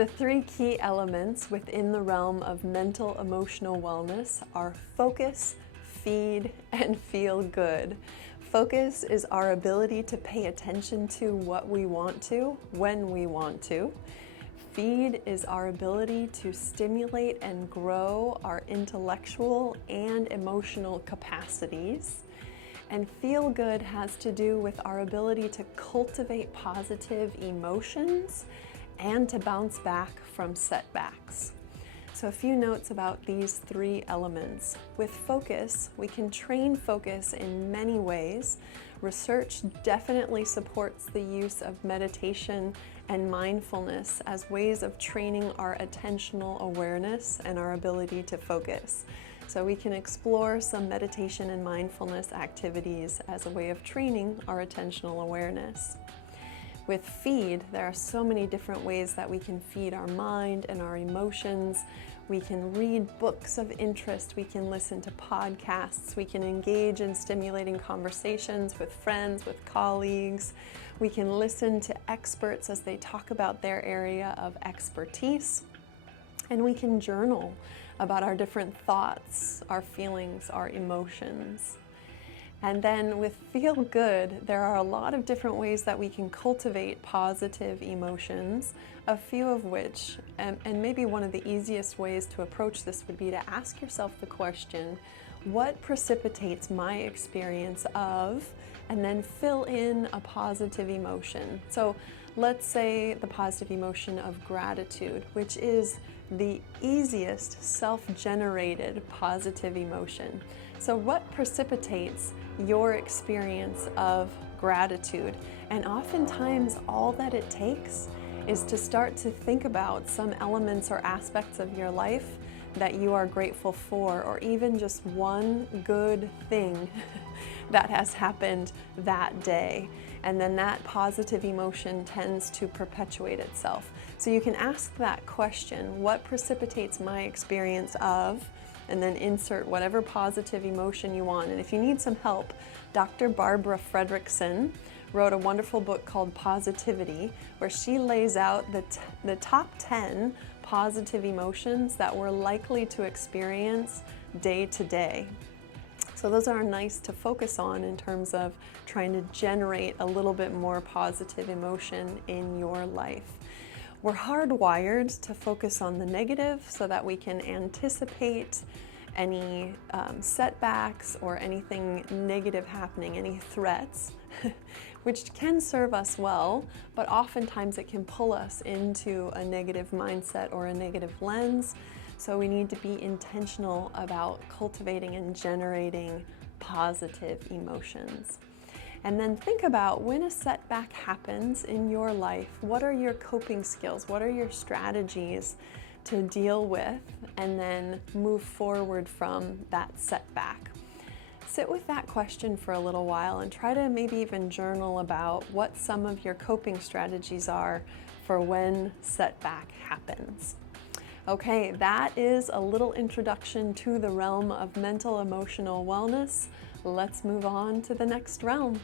The three key elements within the realm of mental emotional wellness are focus, feed, and feel good. Focus is our ability to pay attention to what we want to, when we want to. Feed is our ability to stimulate and grow our intellectual and emotional capacities. And feel good has to do with our ability to cultivate positive emotions and to bounce back from setbacks. So a few notes about these three elements. With focus, we can train focus in many ways. Research definitely supports the use of meditation and mindfulness as ways of training our attentional awareness and our ability to focus. So we can explore some meditation and mindfulness activities as a way of training our attentional awareness. With feed, there are so many different ways that we can feed our mind and our emotions. We can read books of interest, we can listen to podcasts, we can engage in stimulating conversations with friends, with colleagues. We can listen to experts as they talk about their area of expertise. And we can journal about our different thoughts, our feelings, our emotions. And then with feel good, there are a lot of different ways that we can cultivate positive emotions, a few of which, and maybe one of the easiest ways to approach this would be to ask yourself the question, what precipitates my experience of, and then fill in a positive emotion. So let's say the positive emotion of gratitude, which is the easiest self-generated positive emotion. So what precipitates your experience of gratitude? And oftentimes all that it takes is to start to think about some elements or aspects of your life that you are grateful for, or even just one good thing that has happened that day. And then that positive emotion tends to perpetuate itself. So you can ask that question, what precipitates my experience of, and then insert whatever positive emotion you want. And if you need some help, Dr. Barbara Fredrickson wrote a wonderful book called Positivity, where she lays out the top 10 positive emotions that we're likely to experience day to day. So those are nice to focus on in terms of trying to generate a little bit more positive emotion in your life. We're hardwired to focus on the negative so that we can anticipate any setbacks or anything negative happening, any threats, which can serve us well, but oftentimes it can pull us into a negative mindset or a negative lens. So we need to be intentional about cultivating and generating positive emotions. And then think about when a setback happens in your life, what are your coping skills? What are your strategies to deal with and then move forward from that setback? Sit with that question for a little while and try to maybe even journal about what some of your coping strategies are for when setback happens. Okay, that is a little introduction to the realm of mental emotional wellness. Let's move on to the next realm.